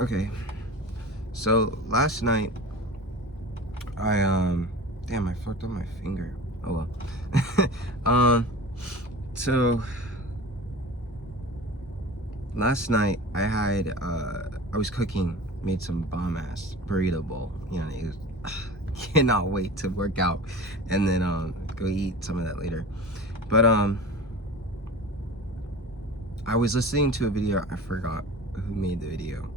Okay, so last night I damn, I fucked up my finger. Oh well. So last night I was cooking, made some bomb ass burrito bowl. It was, cannot wait to work out and then go eat some of that later. But I was listening to a video. I forgot who made the video.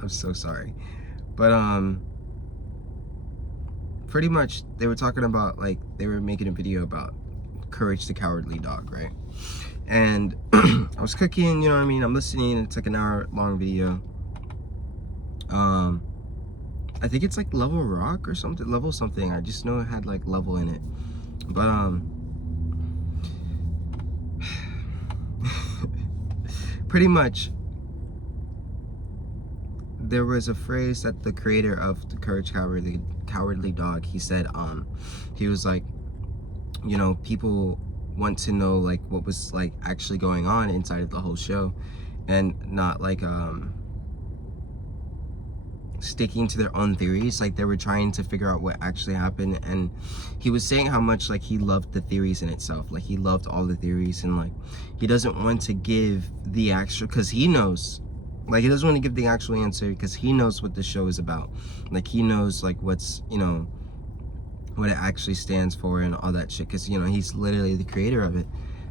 I'm so sorry. But pretty much they were talking about, like, they were making a video about Courage the Cowardly Dog, right? And I was cooking, you know what I mean? I'm listening, it's like an hour long video. I think it's like Level Rock or something, Level something. I just know it had like Level in it. But pretty much there was a phrase that the creator of the Courage Cowardly Dog, he said, he was like, people want to know like what was like actually going on inside of the whole show, and not like sticking to their own theories. Like, they were trying to figure out what actually happened. And he was saying how much like he loved the theories in itself, like he loved all the theories, and like he doesn't want to give the actual, because he knows, like, he doesn't want to give the actual answer because he knows what the show is about. Like, he knows like what's, what it actually stands for and all that shit, because he's literally the creator of it.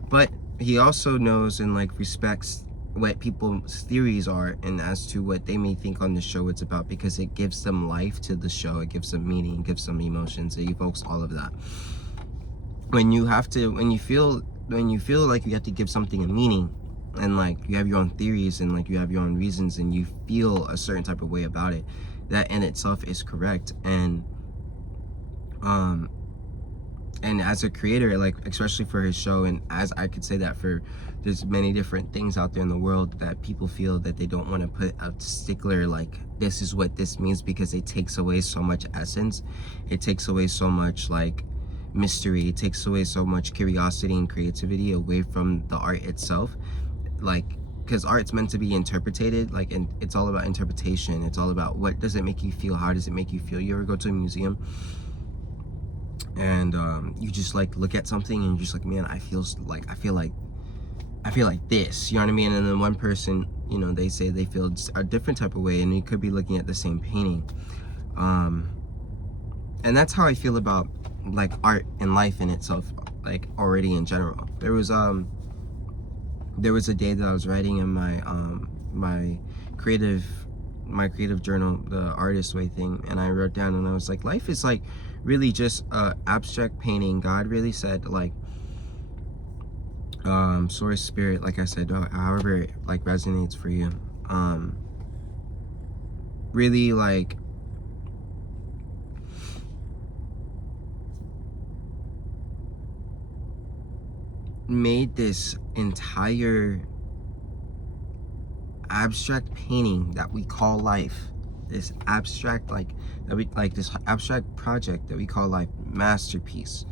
But he also knows and like respects what people's theories are and as to what they may think on the show it's about, because it gives them life to the show, it gives them meaning, it gives them emotions, it evokes all of that. When you feel like you have to give something a meaning, and like you have your own theories and like you have your own reasons, and you feel a certain type of way about it, that in itself is correct. And as a creator, like, especially for his show, and as I could say that for, there's many different things out there in the world that people feel that they don't want to put a stickler, like, this is what this means, because it takes away so much essence, it takes away so much like mystery, it takes away so much curiosity and creativity away from the art itself. Like, because art's meant to be interpreted, like, and it's all about interpretation, it's all about what does it make you feel, how does it make you feel. You ever go to a museum and you just like look at something and you're just like, man, I feel like this, you know what I mean? And then one person, they say they feel a different type of way, and you could be looking at the same painting. And that's how I feel about like art and life in itself, like already in general. There was a day that I was writing in my creative journal, the Artist Way thing, and I wrote down, and I was like, life is like really just abstract painting. God really said, like, source, spirit, like I said, however it like resonates for you, really like made this entire abstract painting that we call life, this abstract this abstract project that we call life, masterpiece,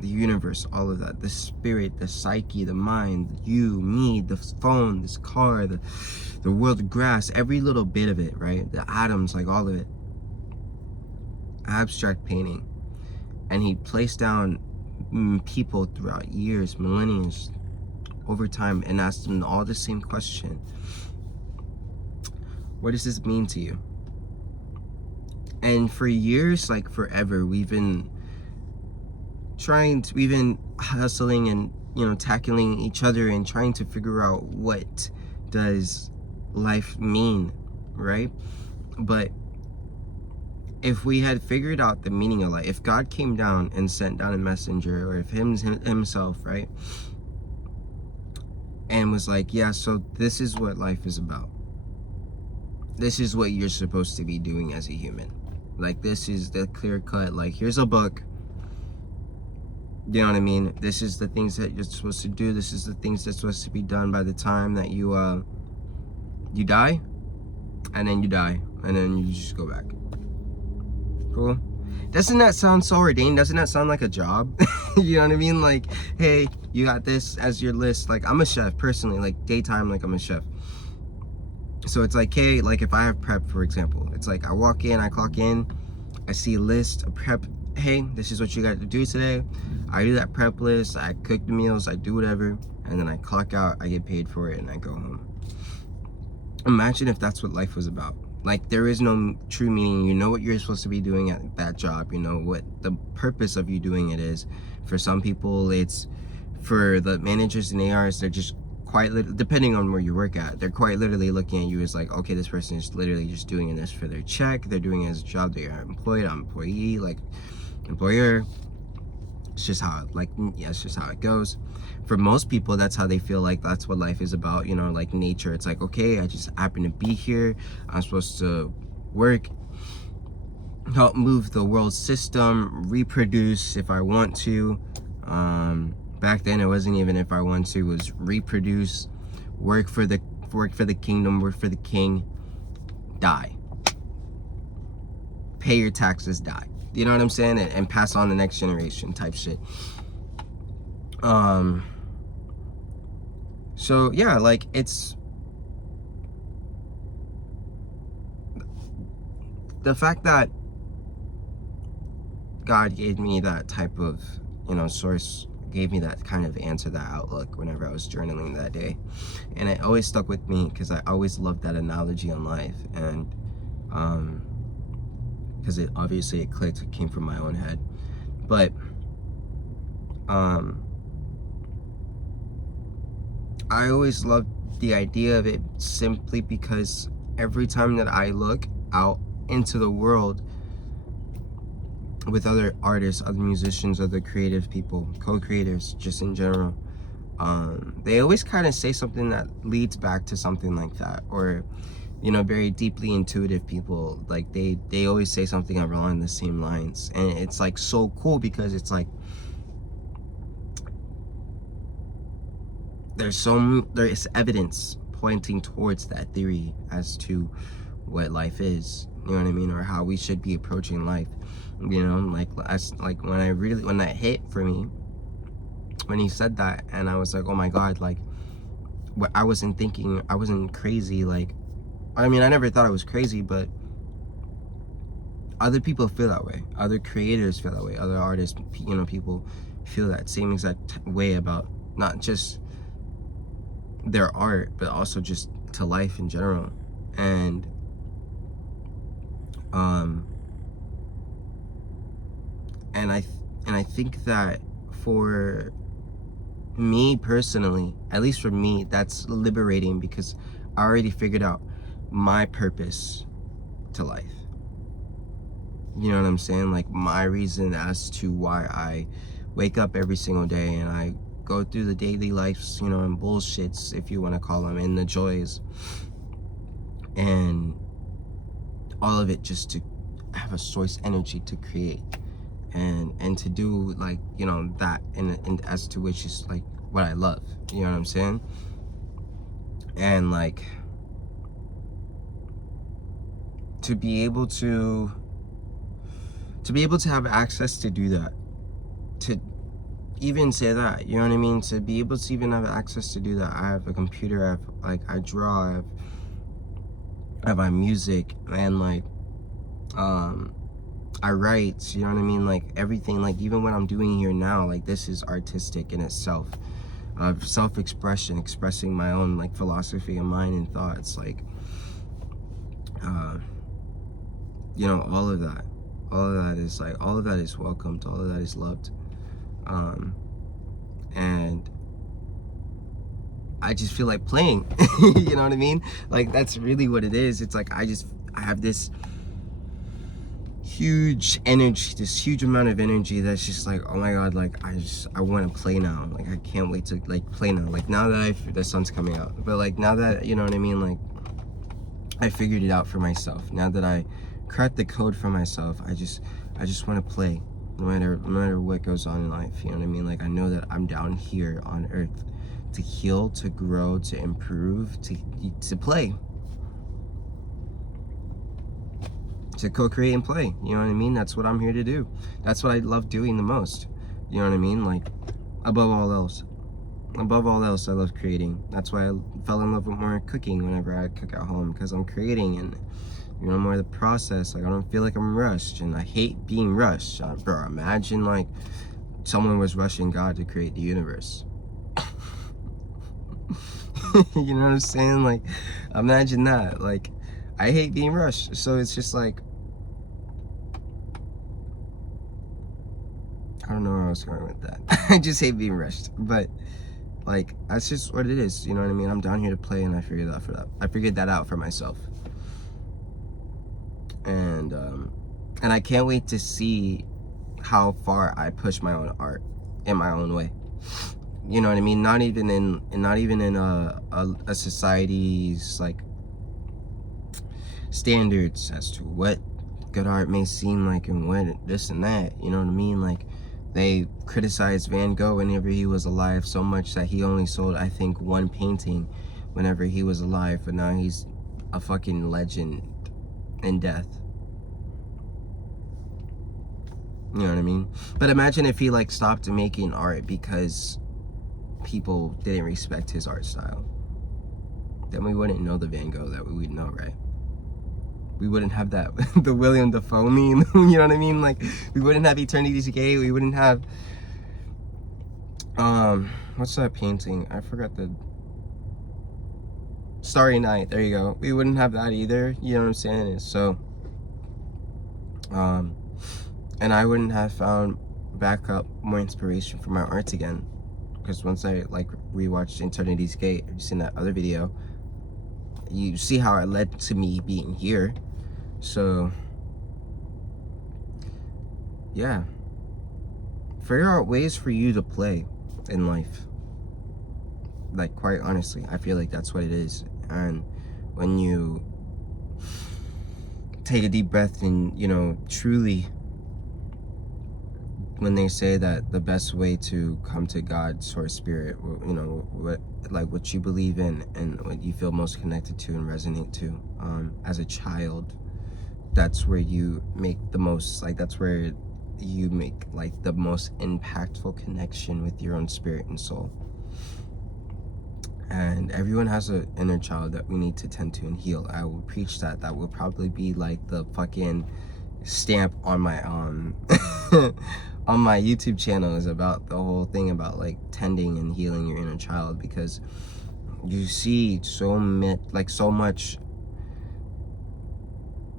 the universe, all of that, the spirit, the psyche, the mind, you, me, the phone, this car, the world, the grass, every little bit of it, right? The atoms, like all of it. Abstract painting. And he placed down people throughout years, millennia, over time, and asked them all the same question: what does this mean to you? And for years, like forever, we've been hustling and tackling each other and trying to figure out what does life mean, right? But if we had figured out the meaning of life, if God came down and sent down a messenger, or if himself, right, and was like, yeah, so this is what life is about, this is what you're supposed to be doing as a human, like, this is the clear cut, like, here's a book, you know what I mean, this is the things that you're supposed to do, this is the things that's supposed to be done by the time that you die, and then you die, and then you just go back. Cool. Doesn't that sound so ordained? Doesn't that sound like a job? You know what I mean? Like, hey, you got this as your list. Like, I'm a chef personally, like daytime, like I'm a chef. So it's like, hey, like if I have prep, for example, it's like I walk in, I clock in, I see a list, a prep, hey, this is what you got to do today. I do that prep list, I cook the meals, I do whatever, and then I clock out, I get paid for it, and I go home. Imagine if that's what life was about. Like, there is no true meaning. You know what you're supposed to be doing at that job. You know what the purpose of you doing it is. For some people, it's for the managers and ARs, they're just quite depending on where you work at, they're quite literally looking at you as like, okay, this person is literally just doing this for their check. They're doing it as a job. They are employed, I'm employee, like employer. It's just how, like, yeah, it's just how it goes. For most people, that's how they feel like that's what life is about, you know, like nature. It's like, okay, I just happen to be here. I'm supposed to work, help move the world system, reproduce if I want to. Back then, it wasn't even if I want to, it was reproduce, work for the kingdom, work for the king, die. Pay your taxes, die. You know what I'm saying? And pass on the next generation type shit. So yeah, like it's the fact that God gave me that type of, you know, source, gave me that kind of answer, that outlook whenever I was journaling that day. And it always stuck with me because I always loved that analogy on life. And because it obviously it clicked, it came from my own head. But I always loved the idea of it simply because every time that I look out into the world with other artists, other musicians, other creative people, co-creators, just in general, they always kind of say something that leads back to something like that. Or, you know, very deeply intuitive people, like they always say something along the same lines. And it's like so cool because it's like there is evidence pointing towards that theory as to what life is, you know what I mean, or how we should be approaching life. You know, like when that hit for me, when he said that, and I was like, oh my God, like what I wasn't thinking, I wasn't crazy. Like, I mean, I never thought I was crazy, but other people feel that way, other creators feel that way, other artists, you know, people feel that same exact way about not just their art, but also just to life in general. And I think that for me personally, at least for me, that's liberating because I already figured out my purpose to life. You know what I'm saying? Like my reason as to why I wake up every single day and I go through the daily lives, you know, and bullshits, if you want to call them, and the joys, and all of it just to have a source energy to create and to do, like, you know, that and as to which is like what I love, you know what I'm saying? And like to be able to have access to do that, to even say that, you know what I mean, to be able to even have access to do that. I have a computer, I have, like, I draw, I have my music, and like I write, you know what I mean, like everything, like even what I'm doing here now, like this is artistic in itself, of self-expression, expressing my own like philosophy and mind and thoughts, like you know, all of that is like, all of that is welcomed, all of that is loved. And I just feel like playing. You know what I mean? Like that's really what it is. It's like I have this huge energy, this huge amount of energy that's just like, oh my God, like I want to play now. Like I can't wait to like play now. Like now that the sun's coming out, but like now that, you know what I mean, like I figured it out for myself. Now that I cracked the code for myself, I just want to play, no matter what goes on in life. You know what I mean? Like I know that I'm down here on earth to heal, to grow, to improve, to play. to co-create and play. You know what I mean? That's what I'm here to do. That's what I love doing the most. You know what I mean? Like, above all else, I love creating. That's why I fell in love with more cooking whenever I cook at home, because I'm creating and, you know, more the process. Like, I don't feel like I'm rushed, and I hate being rushed. Bro, imagine like someone was rushing God to create the universe. You know what I'm saying? Like, imagine that. Like, I hate being rushed. So it's just like, I don't know where I was going with that. I just hate being rushed. But like, that's just what it is. You know what I mean? I'm down here to play, and I figured that out for myself. And I can't wait to see how far I push my own art in my own way. You know what I mean? Not even in a society's like standards as to what good art may seem like and what this and that. You know what I mean? Like, they criticized Van Gogh whenever he was alive so much that he only sold, I think, one painting whenever he was alive, but now he's a fucking legend in death. You know what I mean? But imagine if he like stopped making art because people didn't respect his art style. Then we wouldn't know the Van Gogh that we would know, right? We wouldn't have that, the William Dafoe meme, you know what I mean? Like, we wouldn't have Eternity's Decay, we wouldn't have, what's that painting? I forgot the, Starry Night, there you go. We wouldn't have that either, you know what I'm saying? So, and I wouldn't have found back up more inspiration for my art again. Because once I like rewatched Eternity's Gate, have you seen that other video? You see how it led to me being here. So yeah, figure out ways for you to play in life. Like, quite honestly, I feel like that's what it is. And when you take a deep breath and, you know, truly, when they say that the best way to come to God, source, spirit, you know, what you believe in and what you feel most connected to and resonate to, as a child, that's where you make the most, like, that's where you make like the most impactful connection with your own spirit and soul. And everyone has an inner child that we need to tend to and heal. I will preach that. That will probably be like the fucking stamp on my on my YouTube channel, is about the whole thing about like tending and healing your inner child, because you see so much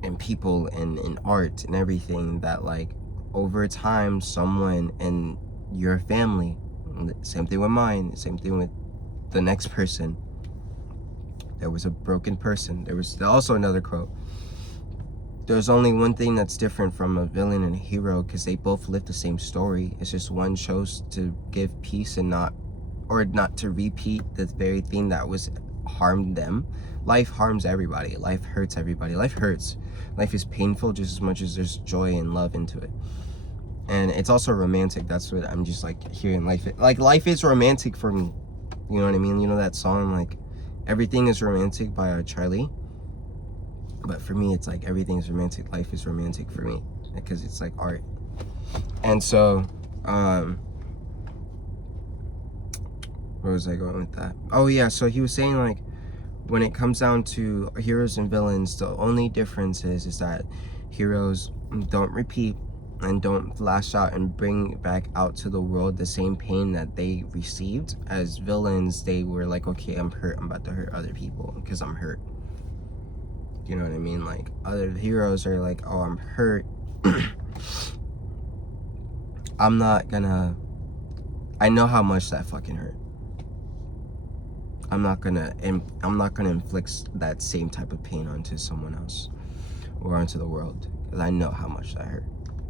in people and in art and everything that, like, over time someone in your family, same thing with mine, same thing with the next person, there was a broken person. There was also another quote: there's only one thing that's different from a villain and a hero, because they both live the same story. It's just one chose to give peace and not to repeat the very thing that was harmed them. Life harms everybody. Life hurts everybody. Life hurts. Life is painful just as much as there's joy and love into it. And it's also romantic. That's what I'm just like hearing. Life is romantic for me. You know what I mean? You know that song, like, Everything is Romantic by Charlie? But for me, it's like everything is romantic. Life is romantic for me, because it's like art. And so, where was I going with that? Oh yeah, so he was saying, like, when it comes down to heroes and villains, the only difference is that heroes don't repeat and don't lash out and bring back out to the world the same pain that they received. As villains, they were like, okay, I'm hurt, I'm about to hurt other people because I'm hurt. You know what I mean? Like, other heroes are like, oh, I'm hurt. I know how much that fucking hurt. I'm not gonna inflict that same type of pain onto someone else or onto the world, because I know how much that hurt,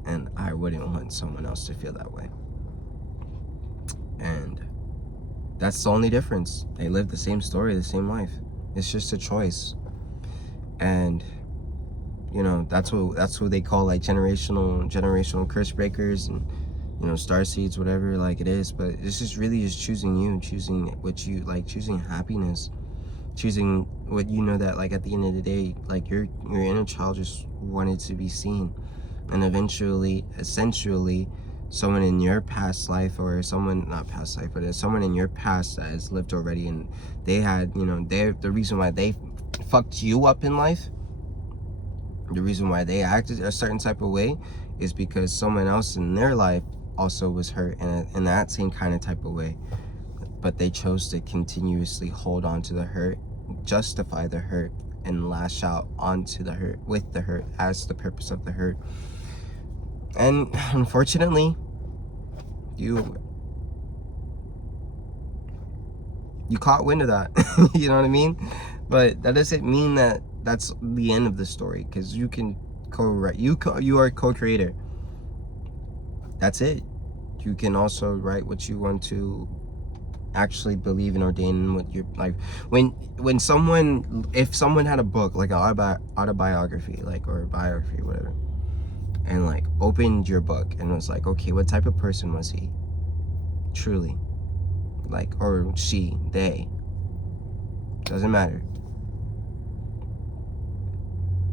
and I wouldn't want someone else to feel that way. And that's the only difference. They live the same story, the same life. It's just a choice. And you know, that's what they call like generational curse breakers, and you know, star seeds, whatever, like it is. But this is really just choosing you, choosing what you like, choosing happiness, choosing what you know that like at the end of the day, like your inner child just wanted to be seen, and eventually, essentially, someone in your past life, or someone not past life, but someone in your past that has lived already, and they had, you know, they're the reason why they fucked you up in life. The reason why they acted a certain type of way is because someone else in their life also was hurt in that same kind of type of way, but they chose to continuously hold on to the hurt, justify the hurt, and lash out onto the hurt with the hurt as the purpose of the hurt. And unfortunately, you caught wind of that. You know what I mean? But that doesn't mean that that's the end of the story, because you can co-write. You are a co-creator. That's it. You can also write what you want to actually believe and ordain in what you're like. When someone, if someone had a book like an autobiography, like, or a biography, whatever, and like opened your book and was like, okay, what type of person was he truly, like, or she, they, doesn't matter,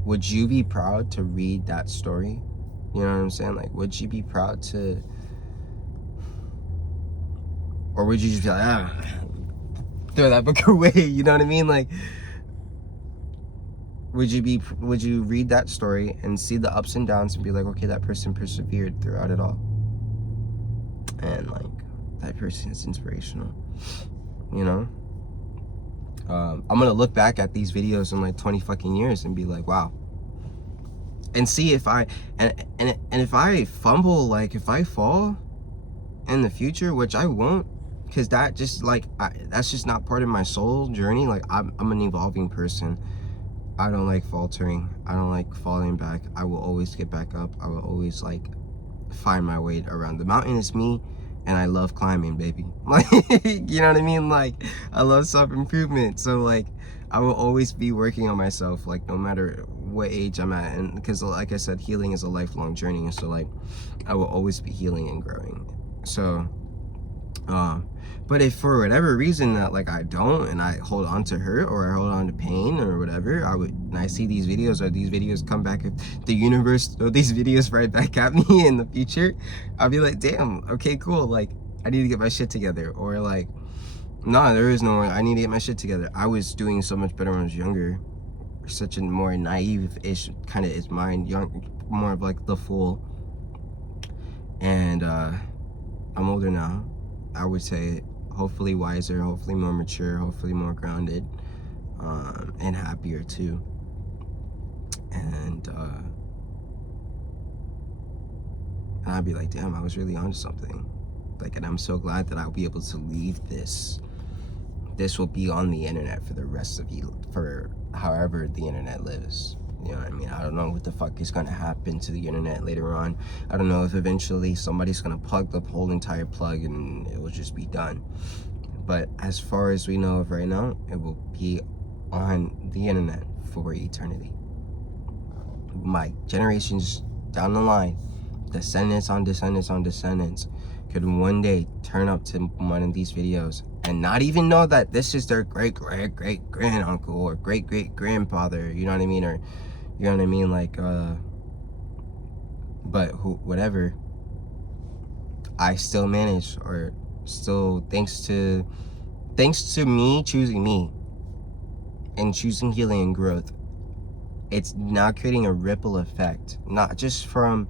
would you be proud to read that story? You know what I'm saying? Like, would you be proud to, or would you just be like, throw that book away? You know what I mean? Like, would you read that story and see the ups and downs and be like, okay, that person persevered throughout it all, and like, that person is inspirational, you know? I'm gonna look back at these videos in like 20 fucking years and be like, wow. And see if I, and if I fumble, like if I fall in the future, which I won't, because that just like, that's just not part of my soul journey. Like, I'm an evolving person. I don't like faltering. I don't like falling back. I will always get back up. I will always like find my way around. The mountain is me, and I love climbing, baby. Like, you know what I mean? Like, I love self-improvement. So like, I will always be working on myself, like no matter what age I'm at. And because like I said, healing is a lifelong journey. And so like, I will always be healing and growing. So but if for whatever reason that like I don't, and I hold on to hurt, or I hold on to pain or whatever, and I see these videos, or these videos come back, if the universe throw these videos right back at me in the future, I'll be like, damn, okay, cool, like I need to get my shit together. Or like, nah, there is no, I need to get my shit together. I was doing so much better when I was younger. Such a more naive-ish kind of is mind, young, more of like the fool. And I'm older now, I would say, hopefully wiser, hopefully more mature, hopefully more grounded, and happier too. And I'd be like, damn, I was really onto something. Like, and I'm so glad that I'll be able to leave this. This will be on the internet for the rest of you, for however the internet lives. You know what I mean? I don't know what the fuck is gonna happen to the internet later on. I don't know if eventually somebody's gonna plug the whole entire plug and it will just be done. But as far as we know of right now, it will be on the internet for eternity. My generations down the line, descendants on descendants on descendants, could one day turn up to one of these videos and not even know that this is their great grand uncle or great grandfather, you know what I mean? Or, you know what I mean? Like, but whatever, I still managed, or still, thanks to me choosing me and choosing healing and growth, it's now creating a ripple effect, not just from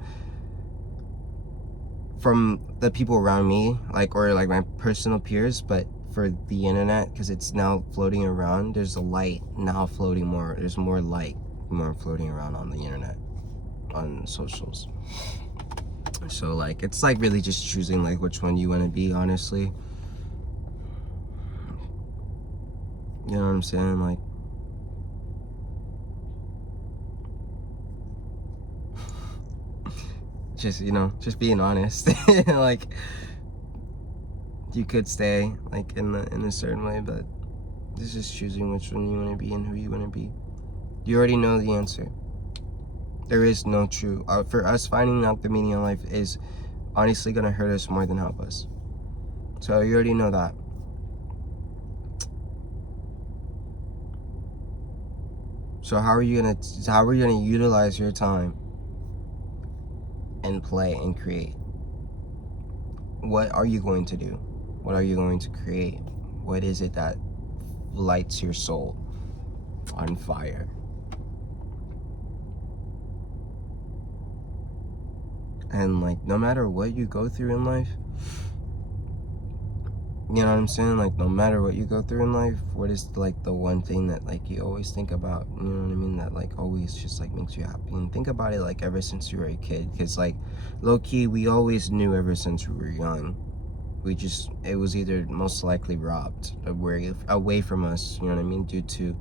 the people around me, like, or like my personal peers, but for the internet, because it's now floating around. There's a light now floating more. There's more light, more floating around on the internet, on socials. So like, it's like really just choosing like which one you want to be, honestly. You know what I'm saying? Like, just, you know, just being honest. Like, you could stay like in a certain way, but it's just choosing which one you want to be and who you want to be. You already know the answer. There is no true, for us, finding out the meaning of life is honestly gonna hurt us more than help us. So you already know that. So how are you gonna utilize your time and play and create? What are you going to do? What are you going to create? What is it that lights your soul on fire? And like, no matter what you go through in life, you know what I'm saying? Like, no matter what you go through in life, what is like the one thing that like you always think about? You know what I mean? That like always just like makes you happy. And think about it like ever since you were a kid, because like low key, we always knew ever since we were young. It was either most likely robbed away from us. You know what I mean? Due to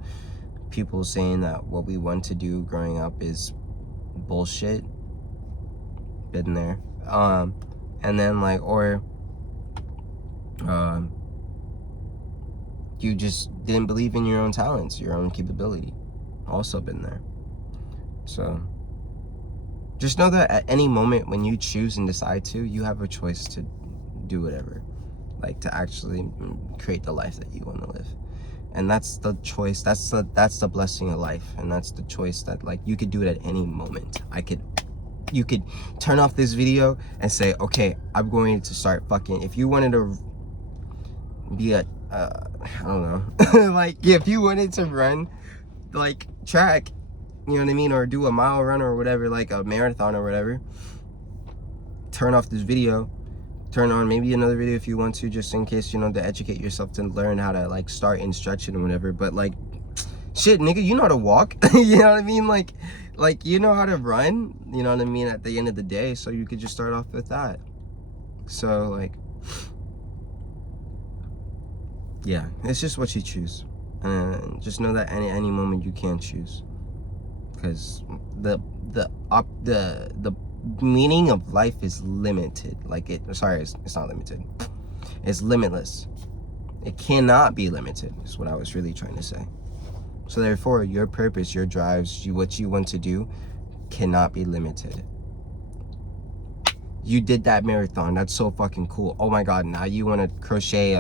people saying that what we want to do growing up is bullshit. Been there. And then like, or you just didn't believe in your own talents, your own capability. Also been there. So just know that at any moment when you choose and decide to, you have a choice to do whatever, like to actually create the life that you want to live. And that's the choice, that's the blessing of life. And that's the choice that like you could do it at any moment. You could turn off this video and say, okay, I'm going to start fucking, if you wanted to be a I don't know, like if you wanted to run like track, you know what I mean, or do a mile run or whatever, like a marathon or whatever, turn off this video, turn on maybe another video if you want to, just in case, you know, to educate yourself, to learn how to like start in stretching or whatever. But like, shit, nigga, you know how to walk. You know what I mean? Like you know how to run, you know what I mean, at the end of the day. So you could just start off with that. So like, yeah, it's just what you choose. And just know that any moment you can choose, because the meaning of life is limited. Like it's not limited, it's limitless. It cannot be limited, is what I was really trying to say. So therefore, your purpose, your drives, what you want to do cannot be limited. You did that marathon, that's so fucking cool. Oh my god, now you want to crochet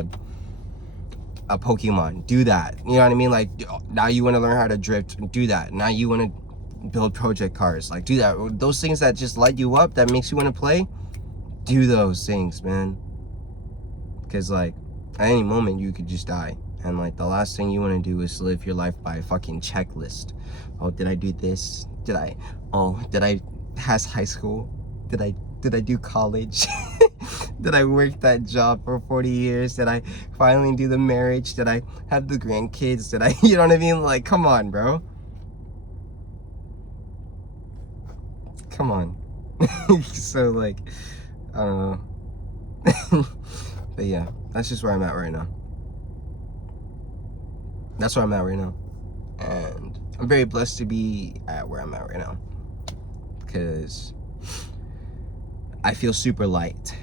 a Pokemon, do that. You know what I mean? Like, now you want to learn how to drift, do that. Now you want to build project cars, like, do that. Those things that just light you up, that makes you want to play, do those things, man. Because like, at any moment you could just die, and like the last thing you want to do is live your life by a fucking checklist. Oh, did I do this? Did I pass high school? Did I do college? Did I work that job for 40 years? Did I finally do the marriage? Did I have the grandkids? Did I, you know what I mean? Like, come on, bro. Come on. So like, I don't know. But yeah, that's just where I'm at right now. That's where I'm at right now. And I'm very blessed to be at where I'm at right now, because I feel super light.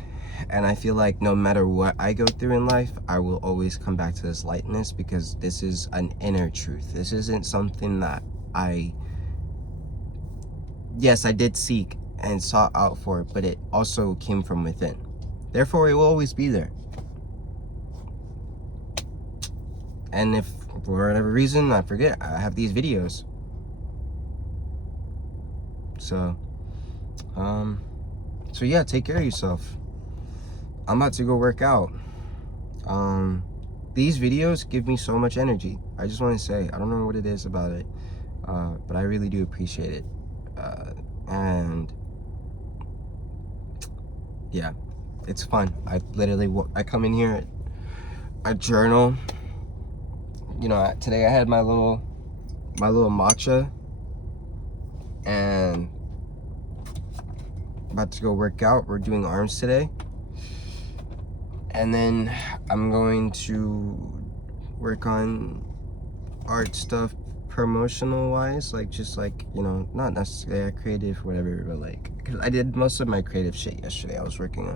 And I feel like no matter what I go through in life, I will always come back to this lightness, because this is an inner truth. This isn't something that yes, I did seek and sought out for, but it also came from within. Therefore, it will always be there. And if for whatever reason I forget, I have these videos. So yeah, take care of yourself. I'm about to go work out. These videos give me so much energy. I just want to say, I don't know what it is about it, but I really do appreciate it. And yeah, it's fun. I come in here, I journal. You know, today I had my little matcha, and about to go work out. We're doing arms today. And then I'm going to work on art stuff, promotional wise, like just like, you know, not necessarily creative, whatever, but like, because I did most of my creative shit yesterday. I was working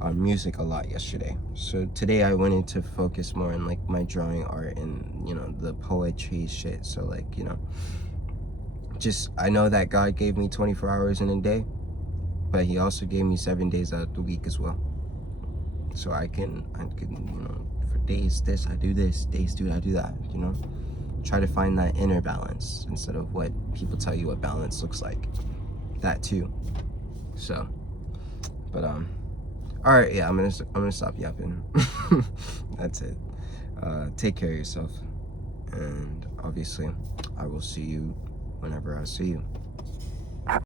on music a lot yesterday. So today I wanted to focus more on like my drawing art and, you know, the poetry shit. So like, you know, just, I know that God gave me 24 hours in a day, but he also gave me 7 days out of the week as well. So I can, you know, for days this, I do this, days, dude, I do that, you know? try to find that inner balance instead of what people tell you what balance looks like. That too. So, but all right, yeah, I'm gonna stop yapping. That's it. Take care of yourself, and obviously I will see you whenever I see you.